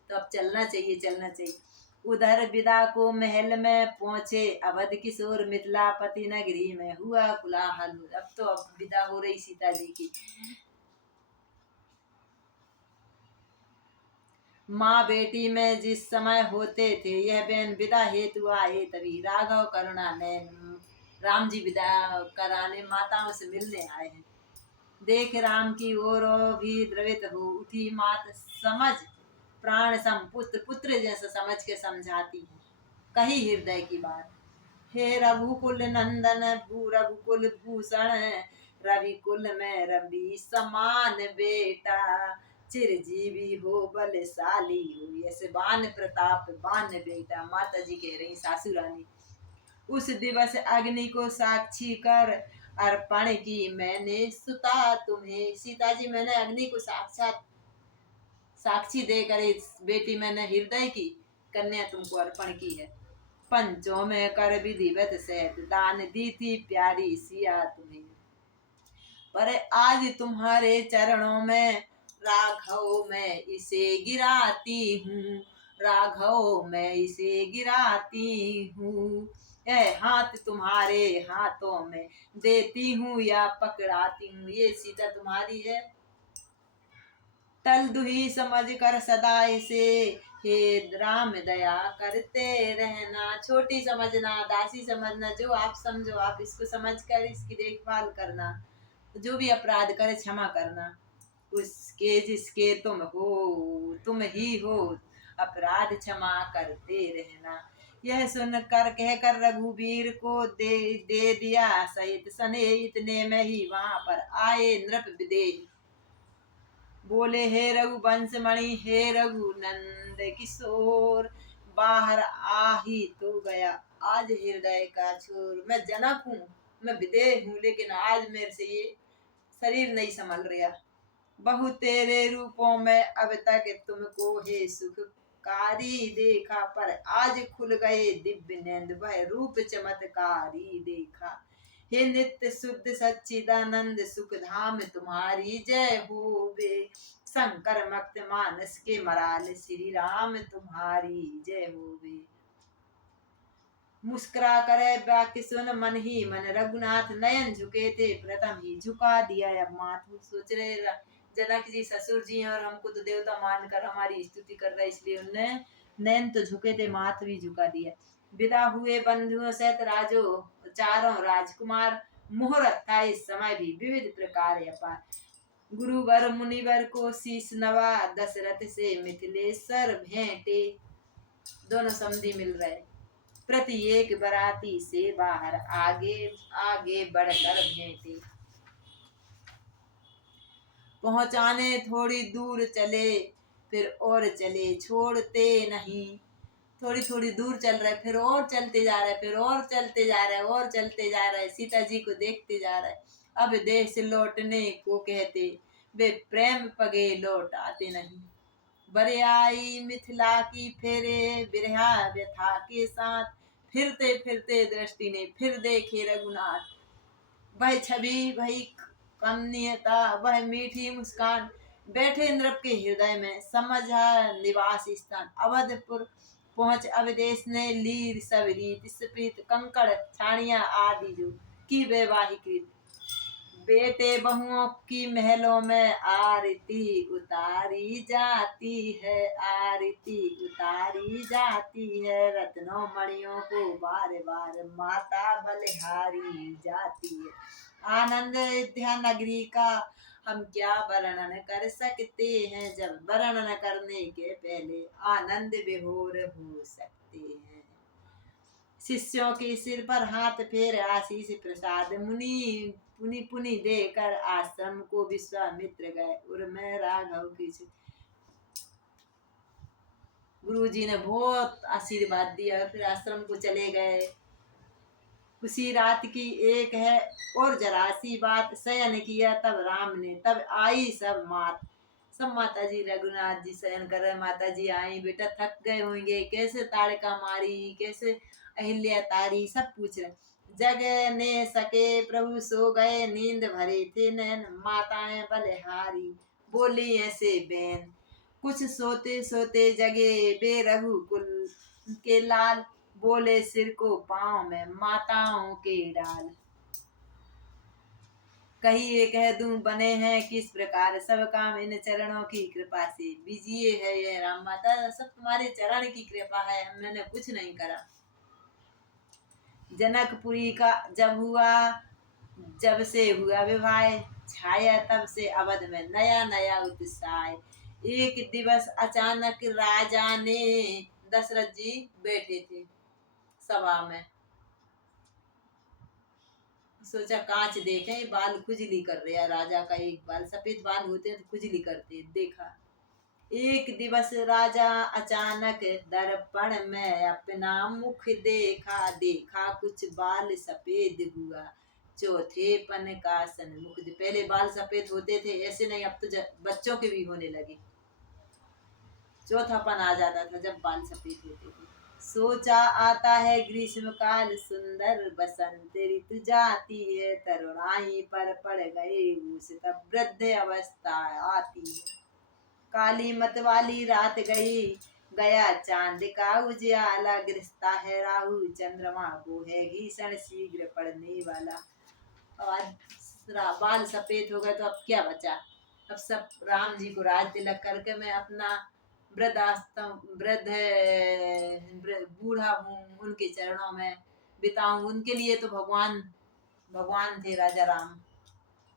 तो अब चलना चाहिए चलना चाहिए। उधर विदा को महल में पहुंचे अवध किशोर, मिथिलापति नगरी में हुआ कोलाहल। अब तो अब विदा हो रही सीता जी की। माँ बेटी में जिस समय होते थे यह बहन विदा हेतु आए, तभी राघव करुणा नयन राम जी विदा कराने माताओं से मिलने आए हैं। देख राम की ओर भी द्रवित हो उठी मात, समझ प्राण सम पुत्र पुत्र जैसा समझ के समझाती है, कही हृदय की बात। हे रघुकुल नंदन भू रघुकुल भूषण, रविकुल में रवि समान बेटा, चिरजीवी हो बलशाली हो यश बान प्रताप बान बेटा। माता जी कह रही सासू रानी, उस दिवस अग्नि को साक्षी कर अर्पण की मैंने सुता तुम्हें। सीता जी मैंने अग्नि को साक्षात साक्षी देकर इस बेटी मैंने हृदय की कन्या तुमको अर्पण की है। पंचों में कर विधिवत सहित दान दी थी प्यारी सिया तुम्हें, पर आज तुम्हारे चरणों में राघव मैं इसे गिराती हूँ, राघव मैं इसे गिराती हूँ। यह हाथ तुम्हारे हाथों में देती हूँ या पकड़ाती हूँ, ये सीता तुम्हारी है। तल दुही समझ कर सदा इसे हे राम दया करते रहना। छोटी समझना, दासी समझना, जो आप समझो आप इसको समझ कर इसकी देखभाल करना। जो भी अपराध करे क्षमा करना। उसके जिसके तुम हो तुम ही हो, अपराध क्षमा करते रहना। यह सुन कर कहकर रघुवीर को दे दिया सहित सने, इतने में ही वहां पर आए नृप विदेही। बोले हे रघुवंश मणि हे रघुनंद किशोर, बाहर आ ही तो गया आज हृदय का छोर। मैं जनक हूँ, मैं विदेह हूँ, लेकिन आज मेरे से ये शरीर नहीं संभल रहा। बहु तेरे रूपों में अब तक तुमको हे सुखकारी देखा, पर आज खुल गए दिव्य नैन वह रूप चमत्कारी देखा। हे नित्य शुद्ध सच्चिदानंद सुख धाम तुम्हारी जय होवे, शंकर मक्त मानस के मराल श्री राम तुम्हारी जय होवे। मुस्कुरा करे वाक्य सुन मन ही मन रघुनाथ, नयन झुके थे प्रथम ही झुका दिया अब माथ। सोच रहे जनक जी ससुर जी हैं और हमको तो देवता मानकर हमारी स्तुति कर रहे, इसलिए उन्होंने नयन तो झुके थे माथ भी झुका दिया। विदा हुए बंधुओं सहित राजो चारों राजकुमार, मुहूर्त था इस समय भी विविध प्रकार अपार। गुरुवर मुनिवर को शीश नवा, दशरथ से मिथिलेश्वर भेंटे। दोनों समधी मिल रहे, प्रत्येक बराती से बाहर आगे आगे बढ़कर भेंटे। पहुंचाने थोड़ी दूर चले फिर और चले छोड़ते नहीं। थोड़ी थोड़ी दूर चल रहे फिर और चलते जा रहे, फिर और चलते जा रहे और चलते जा रहे, सीता जी को देखते जा रहे। अब देश लौटने को कहते वे प्रेम पगे लौट आते नहीं। बरे आई मिथिला की फेरे बिरहा व्यथा के साथ, फिरते फिरते दृष्टि ने फिर देखे रघुनाथ। वह छवि वही कमनीयता वह मीठी मुस्कान, बैठे नृप के हृदय में समझा निवास स्थान। अवधपुर पहुंच अवदेश ने लीर सब रीत स्प्रीत, कंकड़ छाणिया आदि जो की वैवाहिक रीत। बेटे बहुओं की महलों में आरती उतारी जाती है, आरती उतारी जाती है। रत्नों मणियों को बार बार माता बलिहारी जाती है। आनंद अयोध्या नगरी का हम क्या वर्णन कर सकते हैं, जब वर्णन करने के पहले आनंद विभोर हो सकते हैं। शिष्यों के सिर पर हाथ फेर आशीष प्रसाद, मुनि पुनि पुनि देकर आश्रम को विश्वामित्र गए। उर्मे राघव की गुरु जी ने बहुत आशीर्वाद दिया, फिर आश्रम को चले गए। उसी रात की एक है और जरा सी बात, शयन किया तब राम ने तब आई सब मात। सब माता जी रघुनाथ जी शयन कर रहे। माता जी आई, बेटा थक गए होंगे, कैसे ताड़का मारी, कैसे अहिल्या तारी, सब पूछ रहे। जग ने सके प्रभु सो गए, नींद भरे थे नैन, माताएं बलिहारी बोली ऐसे बैन। कुछ सोते सोते जगे बे रघुकुल के लाल, बोले सिर को पाँव में माताओं के डाल। कहिए कह दूं बने हैं किस प्रकार, सब काम इन चरणों की कृपा से बीजिए है ये राम। माता सब तुम्हारे चरण की कृपा है, मैंने कुछ नहीं करा। जनकपुरी का जब हुआ, जब से हुआ विवाह, छाया तब से अवध में नया नया उत्साह। एक दिवस अचानक राजा ने, दशरथ जी बैठे थे सभा में, सोचा कांच देखें, बाल खुजली कर रहे हैं। राजा का एक बाल, सफेद बाल होते हैं तो खुजली करते हैं। देखा एक दिवस राजा अचानक दर्पण में अपना मुख देखा, देखा कुछ बाल सफेद हुआ, चौथे पन का सन्मुख। पहले बाल सफेद होते थे, ऐसे नहीं, अब तो बच्चों के भी होने लगे। चौथापन आ जाता था जब बाल सफेद होते थे। सोचा आता है ग्रीष्म काल, सुंदर बसंत ऋतु जाती है, तरुणाई पर पड़ गए उस, तब वृद्ध अवस्था आती है। काली मत वाली रात गई, गया चांद का उजियाला, गिरता है राहु चंद्रमा को है भीषण शीघ्र पड़ने वाला। और बाल सफेद हो गए तो अब क्या बचा। अब सब राम जी को राज तिलक करके मैं अपना वृद्ध बूढ़ा हूँ, उनके चरणों में बिताऊं। उनके लिए तो भगवान भगवान थे राजा राम।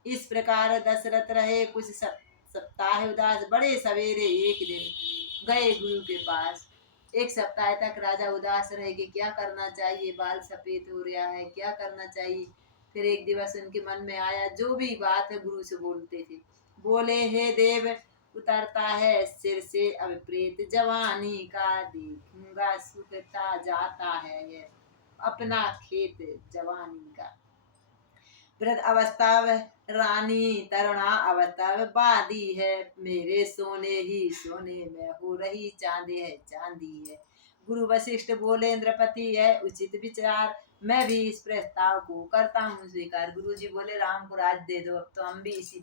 इस प्रकार दशरथ रहे कुछ सप्ताह उदास। बड़े सवेरे एक दिन गए गुरु के पास। एक सप्ताह तक राजा उदास रहे कि क्या करना चाहिए, बाल सफेद हो रहा है, क्या करना चाहिए। फिर एक दिवस उनके मन में आया, जो भी बात है गुरु से बोलते थे। बोले हे देव, उतरता है सिर से अब प्रेत जवानी का, देखूंगा सुखता जाता है ये अपना खेत जवानी का। वृद्ध अवस्था रानी तरुणा अवस्था बादी है, मेरे सोने ही सोने में हो रही चांदी है चांदी है। गुरु वशिष्ठ बोले इंद्रपति है उचित विचार, मैं भी इस प्रस्ताव को करता हूँ स्वीकार। गुरु जी बोले राम को राज दे दो, अब तो हम भी इसी।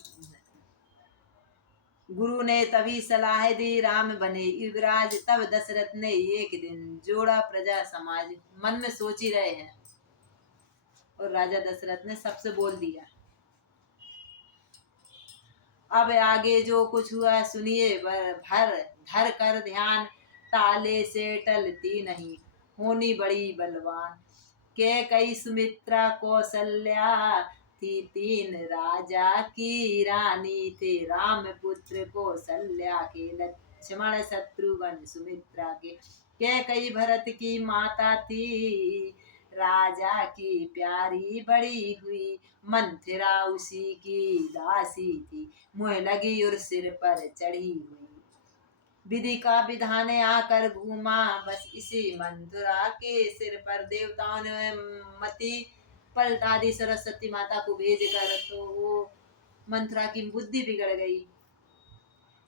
गुरु ने तभी सलाह दी, राम बने युवराज। तब दशरथ ने एक दिन जोड़ा प्रजा समाज, मन में सोच ही रहे हैं, और राजा दशरथ ने सबसे बोल दिया। अब आगे जो कुछ हुआ सुनिए, भर धर कर ध्यान, ताले से टलती नहीं होनी बड़ी बलवान। के कई सुमित्रा कौशल्या थी, तीन राजा की रानी थे, राम पुत्र कौशल्या के, लक्ष्मण शत्रुघ्न सुमित्रा के कई भरत की माता थी, राजा की प्यारी बड़ी हुई, मंथरा उसी की दासी थी, मुँह लगी और सिर पर चढ़ी हुई। विधि का विधान आकर घूमा, बस इसी मंथुरा के सिर पर। देवताओं ने मति पलटा दी सरस्वती माता को भेज कर, तो वो मंथुरा की बुद्धि बिगड़ गई।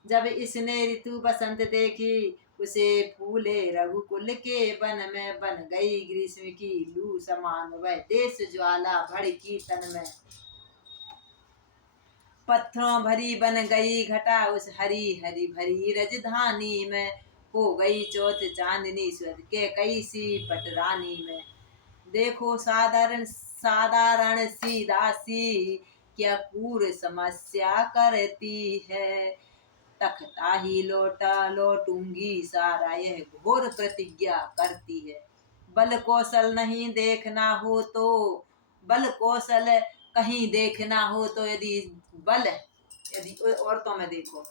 जब इसने ऋतु बसंत देखी, उसे फूले रघुकुल के वन में, बन गई ग्रीष्म की लू समान, वह देश ज्वाला भड़की तन में। पत्थरों भरी बन गई घटा, उस हरी हरी भरी राजधानी में, हो गई चौथ चांदनी स्वर्ग के कई सी पटरानी में। देखो साधारण साधारण सी दासी, क्या पूर्ण समस्या करती है, तख्ता ही लौटा लौटूंगी सारा, यह घोर प्रतिज्ञा करती है। बल कौशल नहीं देखना हो तो, बल कौशल कहीं देखना हो तो, यदि औरतों में देखो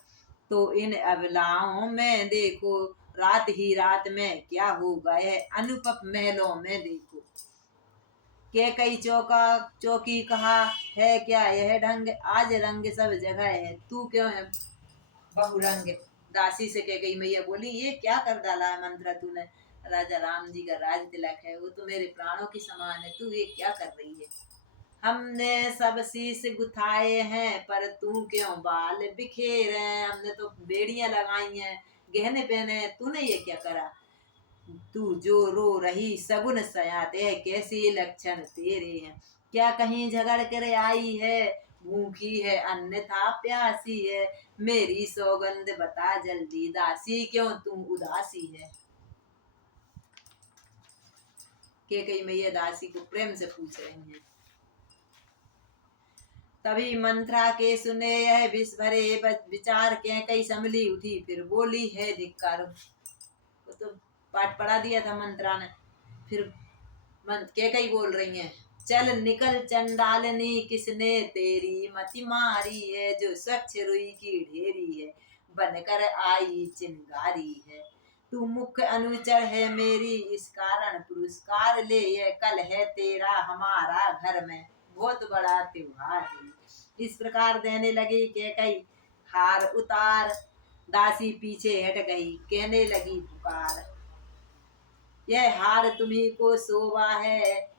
तो इन अबलाओं में देखो, रात ही रात में क्या होगा यह अनुपम महलों में देखो। के कई चौकी कहा है क्या यह ढंग, आज रंग सब जगह है, तू क्यों है बहुरंग। दासी से कह गई मैया बोली, ये क्या कर डाला है मंत्र तूने, राजा राम जी का राज तिलक है, वो तो मेरे प्राणों की समान है, तू ये क्या कर रही है। हमने सब शीश गुथाए हैं पर तू क्यों बाल बिखेर है। हमने तो बेड़ियां लगाई हैं, गहने पहने हैं, तूने ये क्या करा। तू जो रो रही सगुन सयाते है, कैसे लक्षण तेरे हैं। क्या कहीं झगड़ कर आई है, भूखी है अन्यथा प्यासी है। मेरी सौगंध बता जल्दी दासी, क्यों तू उदासी है। कैकेयी मैया दासी को प्रेम से पूछ रही हैं। तभी मंत्रा के सुने यह विष भरे विचार के कई संभली उठी, फिर बोली है धिक्कार। वो तो पाठ पढ़ा दिया था मंत्रा ने। फिर कैकेयी बोल रही हैं, चल निकल चंडालनी, किसने तेरी मति मारी है। जो स्वच्छ रुई की ढेरी है, बनकर आई चिंगारी है। तू मुख्य अनुचर है मेरी, इस कारण पुरस्कार ले। ये कल है तेरा हमारा घर में बहुत बड़ा त्योहार है। इस प्रकार देने लगी कैकेयी हार उतार। दासी पीछे हट गई, कहने लगी पुकार, यह हार तुम्ही को शोभा है।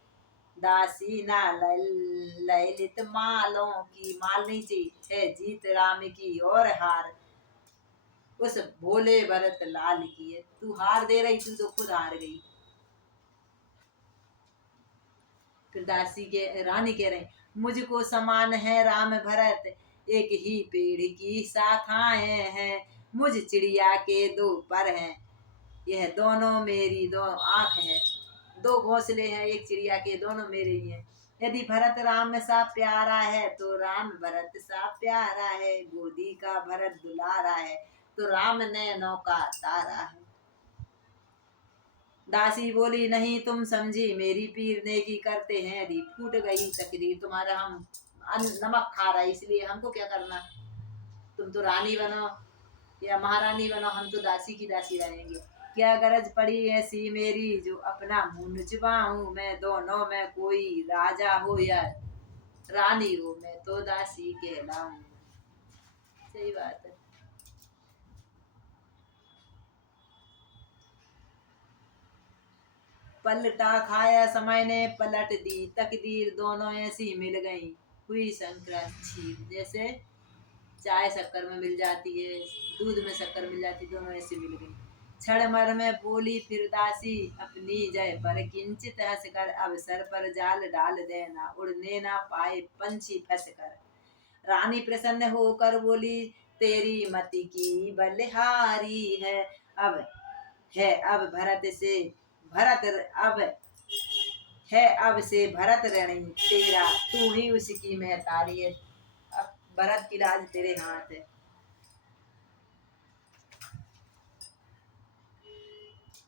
दासी ना ललित मालों की, माल नहीं चाहिए, जीत राम की और हार उस भोले भरत लाल की है। तू हार दे रही, तू तो खुद हार गई। फिर दासी के रानी कह रही, मुझको समान है राम भरत, एक ही पेड़ की शाखाएं हैं। मुझ चिड़िया के दो पर हैं, यह दोनों मेरी दो आँख है। दो घोंसले हैं एक चिड़िया के, दोनों मेरे ही हैं। यदि भरत राम सा प्यारा है तो राम भरत सा प्यारा है। गोदी का भरत दुलारा है तो राम नैनों का तारा है। दासी बोली, नहीं तुम समझी मेरी पीर नेकी करते हैं। यदि फूट गई तकदीर, तुम्हारा हम नमक खा रहा है इसलिए हमको क्या करना। तुम तो रानी बनो या महारानी बनो, हम तो दासी की दासी रहेंगे। क्या गरज पड़ी ऐसी मेरी, जो अपना मुंह नुचवाऊं मैं। दोनों में कोई राजा हो या रानी हो, मैं तो दासी कहलाऊं। सही बात है। पलटा खाया समय ने पलट दी तकदीर, दोनों ऐसी मिल गई हुई शंकराक्षी। जैसे चाय शक्कर में मिल जाती है, दूध में शक्कर मिल जाती, दोनों ऐसे मिल गई। क्षण मर में बोली फिर दासी, अपनी जय पर किंचित हंस कर। अवसर पर जाल डाल देना, उड़ने ना पाए पंछी फंस कर। रानी प्रसन्न होकर बोली, तेरी मति की बलिहारी है। अब है अब भरत से भरत अब है अब से भरत रणी तेरा, तू ही उसकी महतारी है। अब भरत की राज तेरे हाथ है।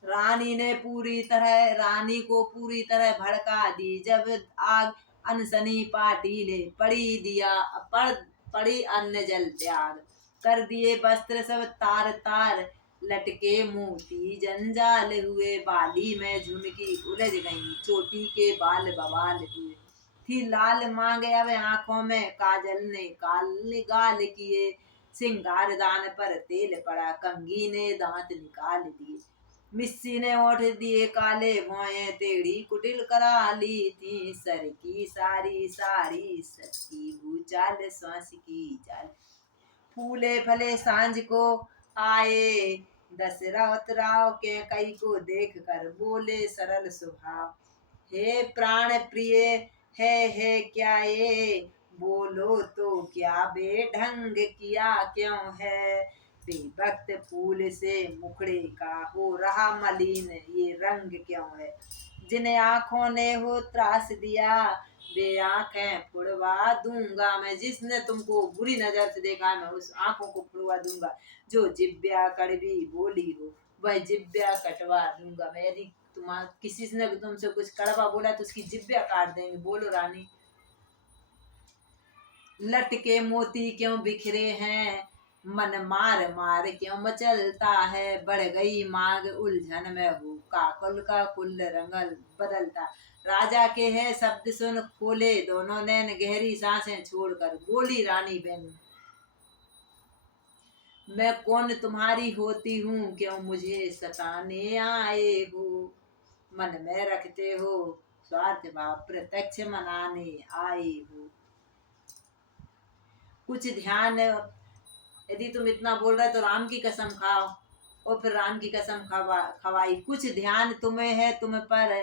रानी को पूरी तरह भड़का दी। जब आग अनसनी पाटी ले पड़ी दिया, पड़ी अन्न जल त्याग। कर दिए वस्त्र सब तार तार, लटके मोती जंजाल हुए। बाली में झुमकी उलझ गई, चोटी के बाल बवाल हुए। थी लाल मांगे अब आंखों में, काजल ने काल गाल किए। सिंगार दान पर तेल पड़ा, कंघी ने दांत निकाल दिए। मिस्सी ने ओठ दिए काले, भौएं टेढ़ी कुटिल करा ली थी। सर की सारी साड़ी सच भूचाल, सांस की चाल। फूले फले सांझ को आए, दशरथ राव के कई को देख कर बोले सरल स्वभाव। हे प्राण प्रिय है क्या ये, बोलो तो क्या बेढंग किया क्यों है। बेवक्त फूल से मुखड़े का हो रहा मलिन, ये रंग क्यों है। जिन आँखों ने हो त्रास दिया, वे आँखें फुड़वा दूंगा मैं। जिसने तुमको बुरी नजर से देखा है, मैं उस आँखों को फुड़वा दूंगा। जो जिब्या कड़वी बोली हो, वह जिब्या कटवा दूंगा मैं। यदि किसी ने तुमसे कुछ कड़वा बोला तो उसकी जिब्या काट देंगे। बोलो रानी। लटके मोती क्यों बिखरे हैं, मन मार मार क्यों मचलता है। बढ़ गई मांग उलझन में हो, काकुल का कुल रंगल बदलता। राजा के है शब्द सुन खोले, दोनों नैन गहरी सांसें छोड़कर बोली रानी बहन, मैं कौन तुम्हारी होती हूँ, क्यों मुझे सताने आए हो। मन में रखते हो स्वार्थ भाव प्रत्यक्ष मनाने आए हो। कुछ ध्यान, यदि तुम इतना बोल रहे तो राम की कसम खाओ। और फिर राम की कसम खवाई। कुछ ध्यान तुम्हें है तुम पर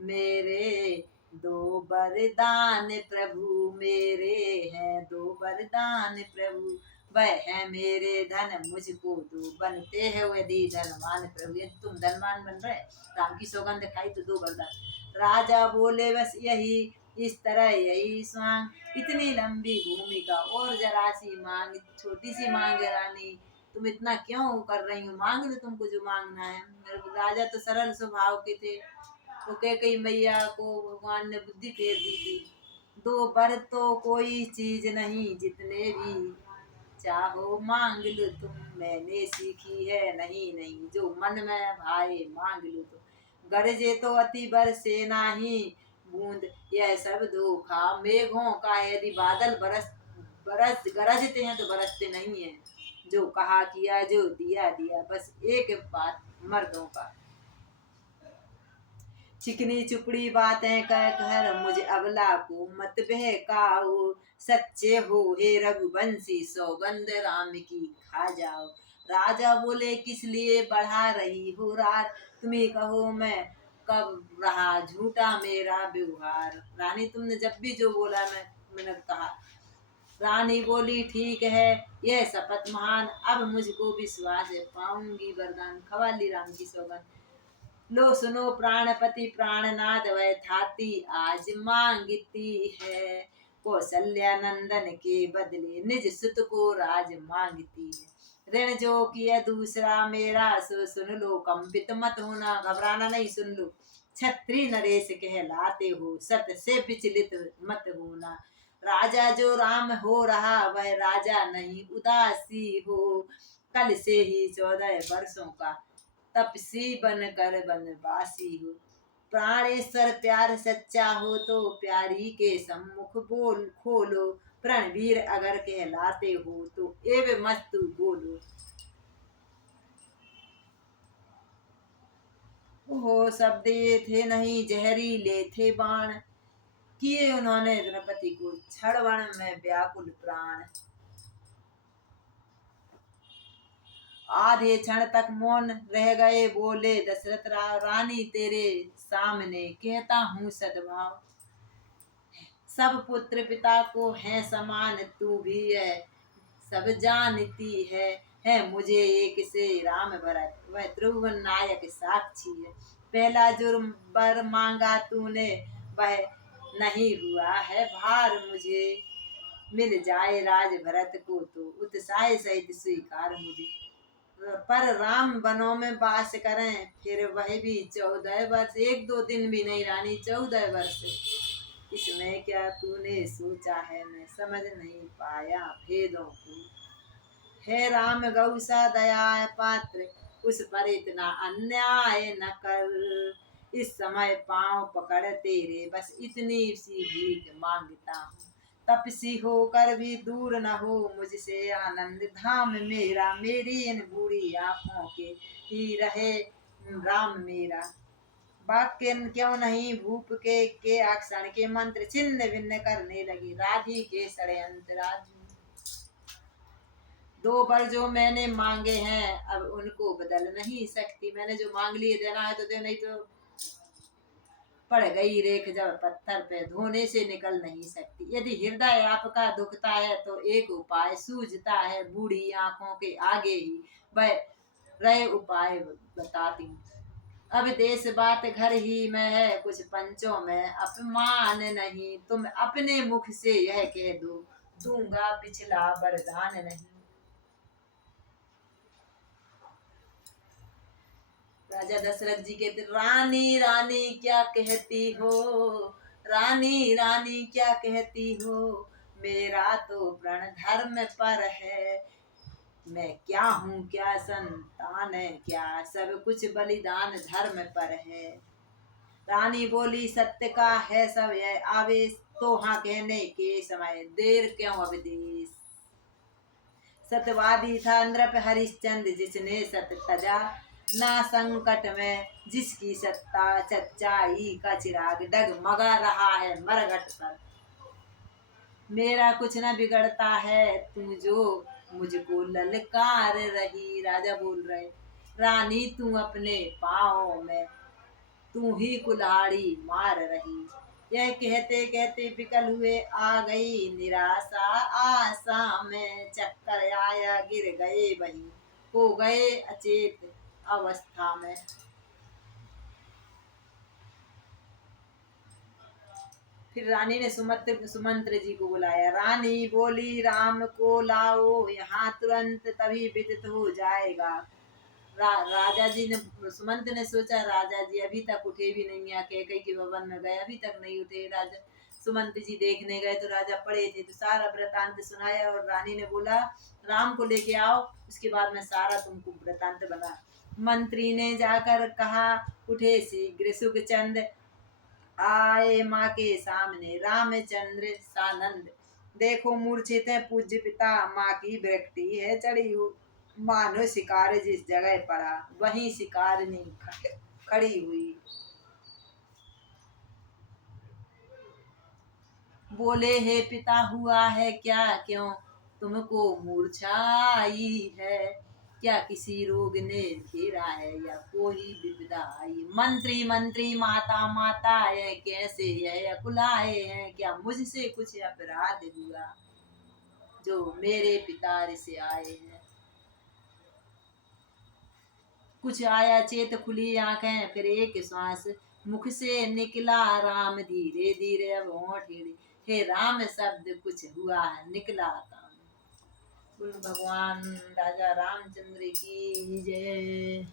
मेरे दो वरदान प्रभु, मेरे हैं दो वरदान प्रभु। वह है मेरे धन मुझको दो, बनते हैं यदि धनवान प्रभु। यदि तुम धनवान बन रहे, राम की सौगंध खाई तो दो वरदान। राजा बोले बस यही इस तरह यही स्वांग, इतनी लंबी भूमिका और जरा सी मांग, छोटी सी मांग है रानी, तुम इतना क्यों कर रही हो? मांग लो तुमको जो मांगना है। राजा तो सरल स्वभाव के थे, तो कैकेयी मैया को भगवान ने बुद्धि फेर दी थी। दो बर तो कोई चीज नहीं, जितने भी चाहो मांग लो तुम, मैंने सीखी है नहीं नहीं, जो मन में भाए मांग लो तुम। गरजे तो अति बरसे नाही बूंद, यह सब धोखा मेघों का। यदि बादल गरजते हैं तो बरसते नहीं है। जो कहा किया, जो दिया दिया, बस एक बात मर्दों का। चिकनी चुपड़ी बातें कह कर मुझे अबला को मत बहकाओ, सच्चे हो हे रघुवंशी सौगंध राम की खा जाओ। राजा बोले किस लिए बढ़ा रही हो रार, तुम्ही कहो मैं कब रहा झूठा मेरा व्यवहार। रानी तुमने जब भी जो बोला मैंने कहा। रानी बोली ठीक है यह शपथ महान, अब मुझको विश्वास है पाऊंगी वरदान। खवाली राम की सौगंध। लो सुनो प्राणपति प्राणनाथ, वह थाती आज मांगती है। कौशल्या नंदन के बदले निज सुत को राज मांगती है। ऋण जो किया दूसरा मेरा, सो सुन लो कंपित मत होना, घबराना नहीं सुन लो। छत्री नरेश कहलाते हो, सत से विचलित मत होना। राजा जो राम हो रहा वह राजा नहीं उदासी हो, कल से ही 14 वर्षों का तपसी बनकर वनवासी हो। प्राणेश्वर प्यार सच्चा हो तो प्यारी के सम्मुख बोल खोलो, प्रणवीर अगर कहलाते हो तो एव मस्तु बोलो। हो शब्द ये थे नहीं जहरीले थे बाण, किए उन्होंने द्रौपदी को क्षणवण में व्याकुल प्राण। आधे क्षण तक मौन रह गए, बोले दशरथ रानी तेरे सामने कहता हूँ सद्भाव। सब पुत्र पिता को है समान, तू भी है सब जानती है मुझे एक से राम भरत, वह त्रिभुवन नायक साक्षी है। पहला जुर्म बर मांगा तूने, वह नहीं हुआ है भार मुझे, मिल जाए राज भरत को तो उत्साह सहित स्वीकार मुझे। पर राम वनों में वास करें, फिर वह भी 14 वर्ष, 1-2 दिन भी नहीं रानी 14 वर्ष। इसमें क्या तूने सोचा है, मैं समझ नहीं पाया भेदों को। हे राम गौसा दया पात्र, उस पर इतना अन्याय न कर। इस समय पांव पकड़ तेरे बस इतनी सी भीख मांगता हूँ। तपसी होकर भी दूर न हो मुझसे आनंद धाम मेरा, मेरी इन बूढ़ी आँखों के ही रहे राम मेरा। वाक्य क्यों नहीं भूप के अक्षण के मंत्र छिन्न भिन्न करने लगी, राधी के षड्यंत्र राधी। 2 वर जो मैंने मांगे हैं अब उनको बदल नहीं सकती। मैंने जो मांग लिए देना है तो दे, नहीं तो पड़ गई रेख जब पत्थर पे धोने से निकल नहीं सकती। यदि हृदय आपका दुखता है तो एक उपाय सूझता है, बूढ़ी आंखों के आगे ही वह रहे उपाय बताती हूँ। अब देश बात घर ही में है, कुछ पंचों में अपमान नहीं। तुम अपने मुख से यह कह दो, दूंगा पिछला वरदान नहीं। राजा दशरथ जी कहते, रानी रानी क्या कहती हो, रानी रानी क्या कहती हो, मेरा तो प्रण धर्म पर है। मैं क्या हूँ क्या संतान है क्या, सब कुछ बलिदान धर्म पर है। रानी बोली सत्य का है सब यह आवेश, तो हाँ कहने के समय देर क्यों अवदेश। सत्यवादी था नृप हरिश्चंद्र जिसने सत्य तजा, ना संकट में जिसकी सत्ता, सच्चाई का चिराग डगमगा रहा है मरघट पर। मेरा कुछ न बिगड़ता है तू जो मुझको ललकार रही। राजा बोल रहे, रानी तू अपने पाँव में तू ही कुल्हाड़ी मार रही। यह कहते कहते विकल हुए आ गई निराशा, आशा में चक्कर आया गिर गए वहीं, हो गए अचेत अवस्था में। फिर रानी ने सुमंत्र जी को बुलाया। रानी बोली, राम को लाओ यहाँ तुरंत, तभी विदित हो जाएगा। राजा जी ने, सुमंत ने सोचा राजा जी अभी तक उठे भी नहीं है, कैकई के भवन में गए अभी तक नहीं उठे। राजा सुमंत जी देखने गए तो राजा पड़े थे, तो सारा वृतांत सुनाया और रानी ने बोला राम को लेके आओ, उसके बाद मैं सारा तुमको वृतांत बना। मंत्री ने जाकर कहा, उठे शीघ्र सुखचंद, आए माँ के सामने रामचंद्र सानंद। देखो मूर्छित है पूज्य पिता, माँ की विरक्ति है चढ़ी हुई, मानो शिकार जिस जगह पड़ा वहीं शिकारनी खड़ी हुई। बोले, हे पिता हुआ है क्या, क्यों तुमको मूर्छा आई है, क्या किसी रोग ने घेरा है या कोई विपदा आई। मंत्री मंत्री माता माता है, कैसे यह अकुलाए हैं, क्या मुझसे कुछ अपराध हुआ जो मेरे पिता से आए हैं। कुछ आया चेत खुली आंखें, फिर एक श्वास मुख से निकला, राम धीरे धीरे अब होंठ हिड़े, हे राम शब्द कुछ हुआ निकला काम। बोलो भगवान राजा रामचंद्र की जय।